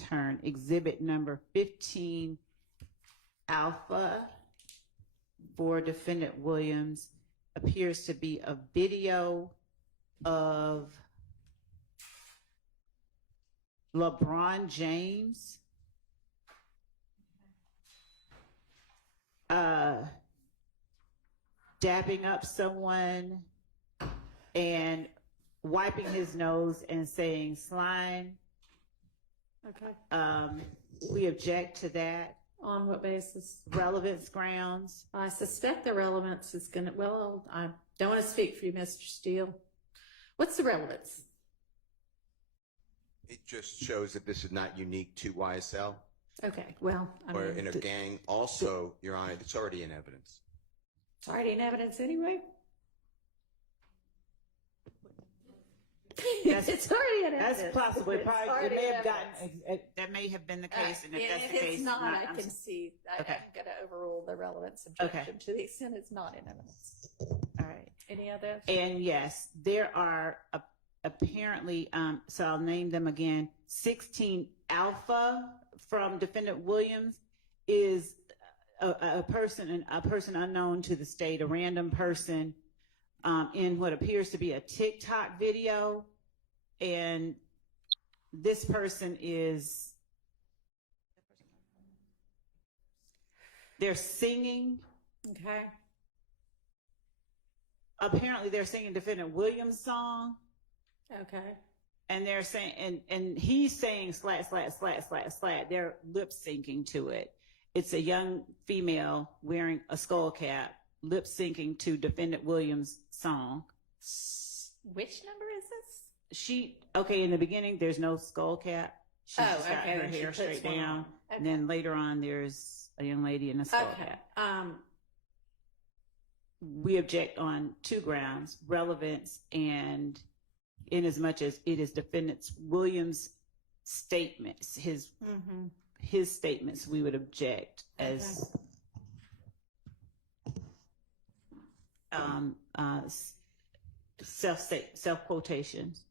turn. Exhibit number 15 alpha for defendant Williams appears to be a video of LeBron James dapping up someone and wiping his nose and saying slime. Okay. We object to that. On what basis? Relevance grounds. I suspect the relevance is going to, well, I don't want to speak for you, Mr. Steele. What's the relevance? It just shows that this is not unique to YSL Okay, well, I or mean, in a gang. Also, Your Honor, it's already in evidence. it's already in evidence anyway. It's already in evidence. That's possible. It It's probably, it already may in have gotten, evidence. that may have been the case, and if And that's if the case, it's not, I I'm can see, I'm Okay. going to overrule the relevance Okay. objection to the extent it's not in evidence. all right. Any other? And yes, there are apparently, so I'll name them again. 16 alpha from defendant Williams is a person unknown to the state, a random person, in what appears to be a TikTok video. And this person is, they're singing. Okay. Apparently they're singing defendant Williams' song. Okay. And they're saying, and he's saying slat, slat, slat, slat, slat. They're lip syncing to it. It's a young female wearing a skull cap, lip syncing to defendant Williams' song. Which number is this? Okay, in the beginning, there's no skull cap. She Oh, just got okay, her then she hair puts straight one down. on. Okay. And then later on, there's a young lady in a skull Okay. cap. We object on two grounds: relevance, and in as much as it is defendant Williams' statements, his statements, we would object as self quotations.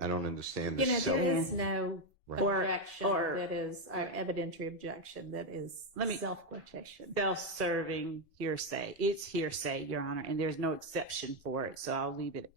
I don't understand You this. know, there is no Right. objection Or- that is, evidentiary objection that is self-quotation. Self-serving hearsay. It's hearsay, Your Honor, and there's no exception for it. So I'll leave it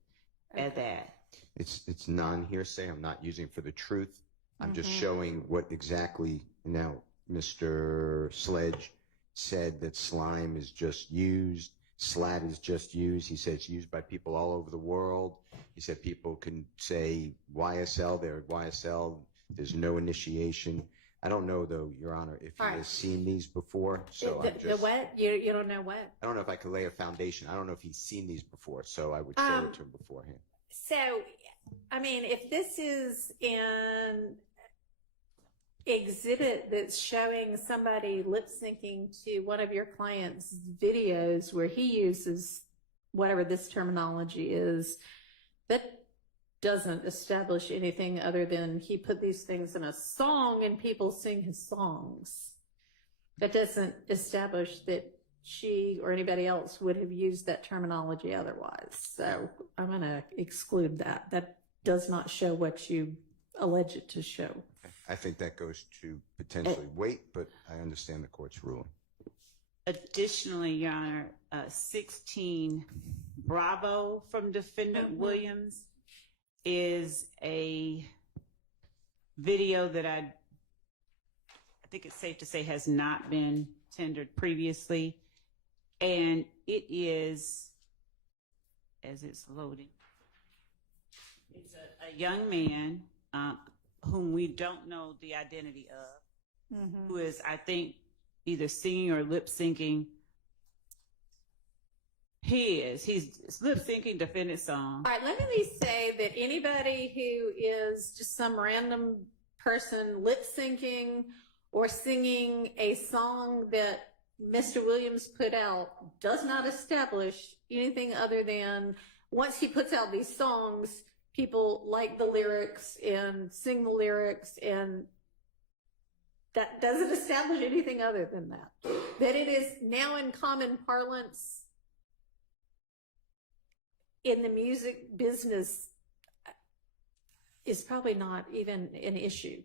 at that. It's non-hearsay. I'm not using for the truth. I'm just showing what exactly. Now, Mr. Sledge said that slime is just used. Slat is just used. He said it's used by people all over the world. He said people can say YSL, they're at YSL. There's no initiation. I don't know, though, Your Honor, if he has seen these before. So The what? You don't know what? I don't know if I could lay a foundation. I don't know if he's seen these before, so I would show it to him beforehand. So, I mean, if this is an exhibit that's showing somebody lip syncing to one of your client's videos where he uses whatever this terminology is, that doesn't establish anything other than he put these things in a song and people sing his songs. That doesn't establish that she or anybody else would have used that terminology otherwise. So I'm going to exclude that. That does not show what you allege it to show. I think that goes to potentially weight, but I understand the court's ruling. Additionally, Your Honor, 16 Bravo from defendant Williams is a video that I think it's safe to say has not been tendered previously. And it is, as it's loading, it's a young man whom we don't know the identity of, who is, I think, either singing or lip syncing. He's lip syncing defendant song. All right, let me say that anybody who is just some random person lip syncing or singing a song that Mr. Williams put out does not establish anything other than once he puts out these songs, people like the lyrics and sing the lyrics, and that doesn't establish anything other than that. That it is now in common parlance in the music business is probably not even an issue.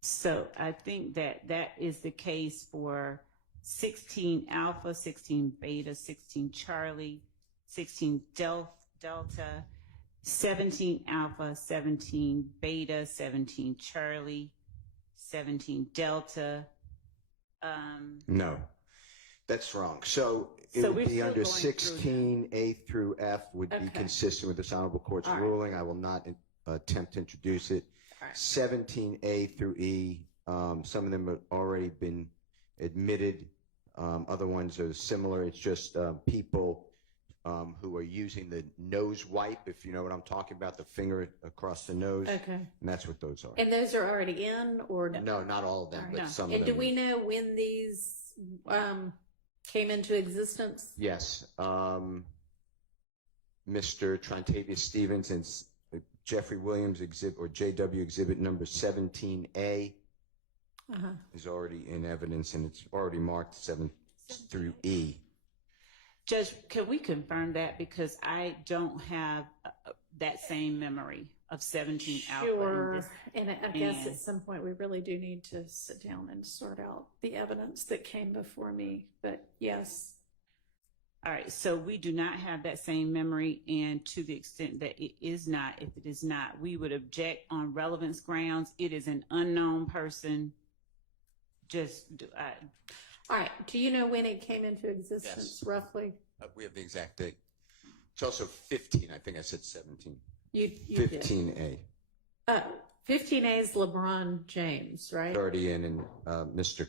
So I think that that is the case for 16 alpha, 16 beta, 16 Charlie, 16 delta, 17 alpha, 17 beta, 17 Charlie, 17 delta. No, that's wrong. So it So would we're be still under going through 16 A through F would be Okay. consistent with this honorable court's All right. ruling. I will not attempt to introduce it. All right. 17 A through E, some of them have already been admitted. Other ones are similar. It's just people who are using the nose wipe, if you know what I'm talking about, the finger across the nose. Okay. And that's what those are. And those are already in, or No, not all of them, All but right. some And of do them. we know when these came into existence? Yes. Mr. Trontavious Stevens and Jeffrey Williams exhibit, or JW exhibit number 17A Uh-huh. is already in evidence, and it's already marked 7 through E. Judge, can we confirm that? Because I don't have that same memory of 17 alpha. in Sure. this. And I guess and- at some point we really do need to sit down and sort out the evidence that came before me. But yes. All right, so we do not have that same memory, and to the extent that it is not, if it is not, we would object on relevance grounds. It is an unknown person. All right. Do you know when it came into existence, roughly? We have the exact date. It's also 15. I think I said 17. You did. 15A. 15A is LeBron James, right? Already in, and Mr.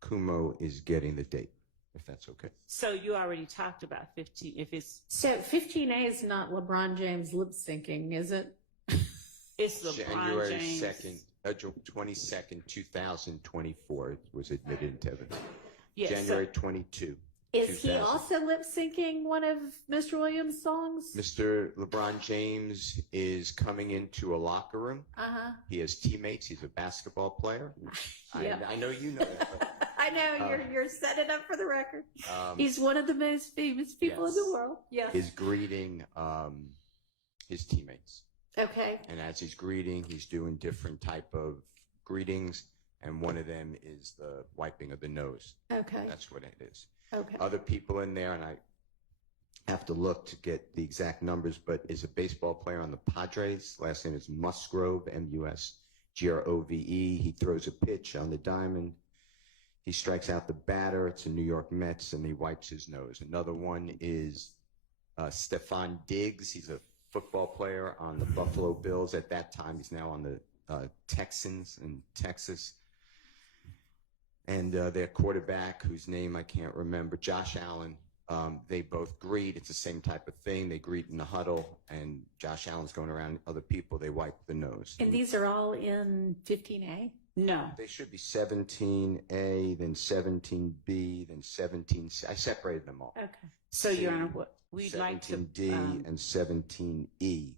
Kumo is getting the date, if that's okay. So you already talked about 15. If it's So 15A is not LeBron James lip syncing, is it? it's LeBron January James. 2nd, 22nd, 2024 it was admitted into evidence. Yes, January 22. Is he 2000. also lip syncing one of Mr. Williams' songs? Mr. LeBron James is coming into a locker room. Uh-huh. He has teammates. He's a basketball player. Yep. I know you know that. I know, you're setting up for the record. But, He's one of the most famous people in yes. the world. Yes. is greeting his teammates. Okay. And as he's greeting, he's doing different type of greetings, and one of them is the wiping of the nose. Okay. That's what it is. Okay. Other people in there, and I have to look to get the exact numbers, but is a baseball player on the Padres. Last name is Musgrove, Musgrove. He throws a pitch on the diamond. He strikes out the batter. It's a New York Mets, and he wipes his nose. Another one is Stephon Diggs. He's a football player on the Buffalo Bills. At that time, he's now on the Texans in Texas. And their quarterback, whose name I can't remember, Josh Allen, they both greet. It's the same type of thing. They greet in the huddle, and Josh Allen's going around other people. They wipe the nose. And these are all in 15A? No. They should be 17A, then 17B, then 17C. I separated them all. Okay. So, Your Honor, what we'd like to 17D and 17E.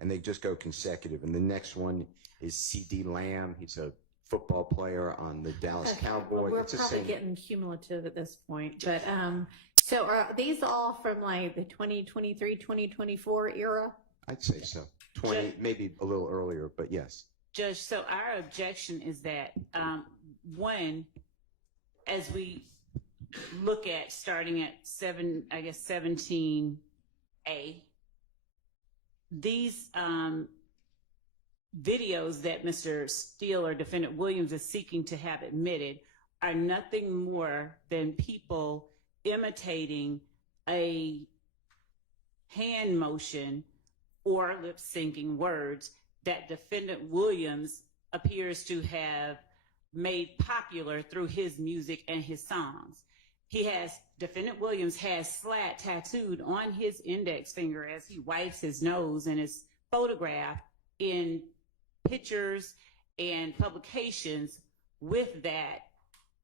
And they just go consecutive. And the next one is C.D. Lamb. He's a football player on the Dallas Okay. Cowboys. Well, we're It's the probably same. getting cumulative at this point. But so are these all from like the 2023, 2024 era? I'd say so. 20, maybe a little earlier, but yes. Judge, so our objection is that, one, as we look at starting at 17A, these videos that Mr. Steele or Defendant Williams is seeking to have admitted are nothing more than people imitating a hand motion or lip syncing words that Defendant Williams appears to have made popular through his music and his songs. Defendant Williams has SLAT tattooed on his index finger as he wipes his nose and is photographed in pictures and publications with that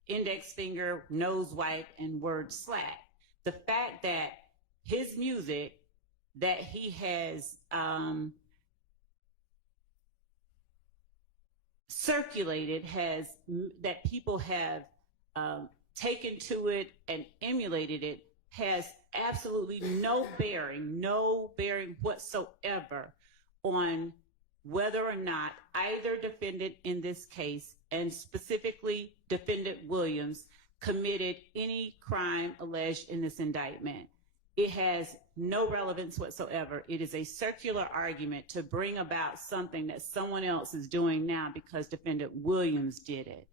index finger, nose wipe, and word SLAT. The fact that his music that he has circulated that people have taken to it and emulated it has absolutely no bearing whatsoever on whether or not either defendant in this case, and specifically defendant Williams, committed any crime alleged in this indictment. It has no relevance whatsoever. It is a circular argument to bring about something that someone else is doing now because defendant Williams did it.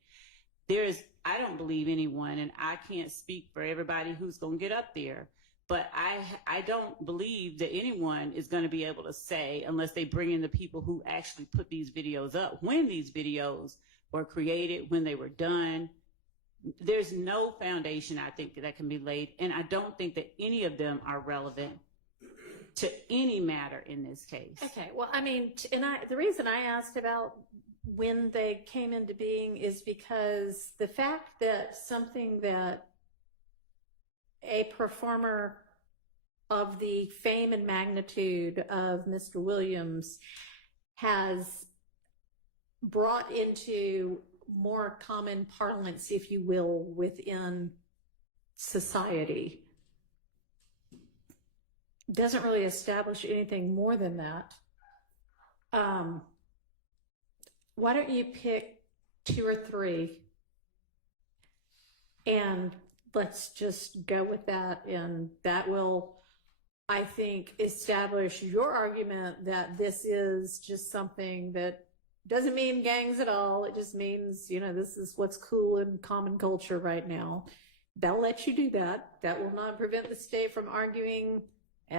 I don't believe anyone, and I can't speak for everybody who's going to get up there, but I don't believe that anyone is going to be able to say, unless they bring in the people who actually put these videos up, when these videos were created, when they were done. There's no foundation, I think, that can be laid, and I don't think that any of them are relevant to any matter in this case. Okay, well, I mean, the reason I asked about when they came into being is because the fact that something that a performer of the fame and magnitude of Mr. Williams has brought into more common parlance, if you will, within society doesn't really establish anything more than that. Why don't you pick 2 or 3 and let's just go with that, and that will, I think, establish your argument that this is just something that doesn't mean gangs at all. It just means, you know, this is what's cool in common culture right now. They'll let you do that. That will not prevent the state from arguing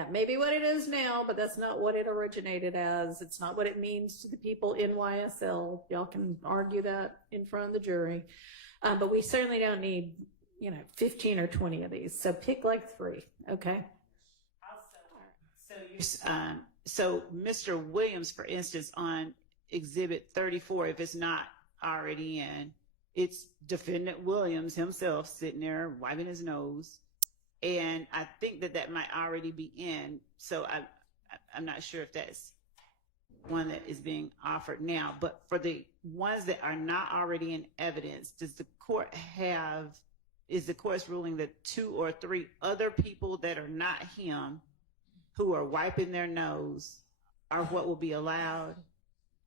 maybe what it is now, but that's not what it originated as. It's not what it means to the people in YSL. Y'all can argue that in front of the jury. But we certainly don't need, 15 or 20 of these. So pick like 3, okay? So Mr. Williams, for instance, on Exhibit 34, if it's not already in, it's defendant Williams himself sitting there wiping his nose. And I think that might already be in. So I'm not sure if that's one that is being offered now. But for the ones that are not already in evidence, is the court's ruling that 2 or 3 other people that are not him who are wiping their nose are what will be allowed?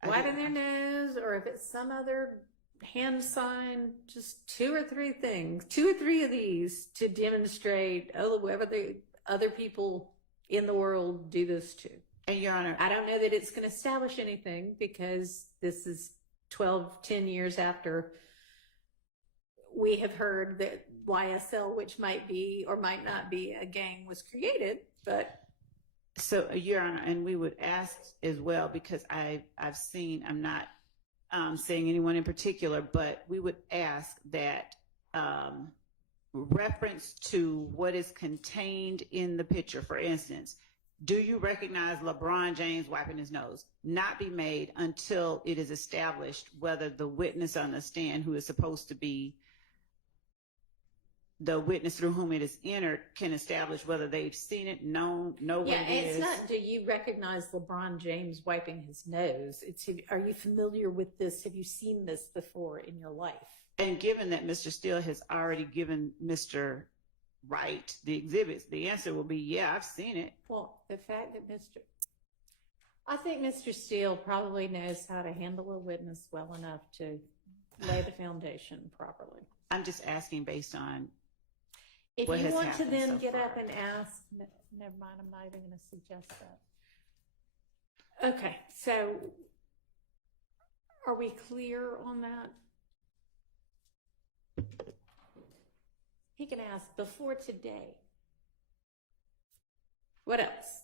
Wiping their nose, or if it's some other hand sign, just 2 or 3 things, 2 or 3 of these to demonstrate, whoever the other people in the world do this to. And Your Honor, I don't know that it's going to establish anything because this is 10 years after we have heard that YSL, which might be or might not be a gang, was created, but. So, Your Honor, and we would ask as well, because I've seen, I'm not saying anyone in particular, but we would ask that reference to what is contained in the picture. For instance, do you recognize LeBron James wiping his nose? Not be made until it is established whether the witness on the stand, who is supposed to be the witness through whom it is entered, can establish whether they've seen it, know what it is. It's not, do you recognize LeBron James wiping his nose? It's, are you familiar with this? Have you seen this before in your life? And given that Mr. Steele has already given Mr. Wright the exhibits, the answer will be, yeah, I've seen it. Well, the fact that I think Mr. Steele probably knows how to handle a witness well enough to lay the foundation properly. I'm just asking based on if what you has want to happened then so get far. up and ask, never mind, I'm not even going to suggest that. Okay, so are we clear on that? He can ask before today. What else?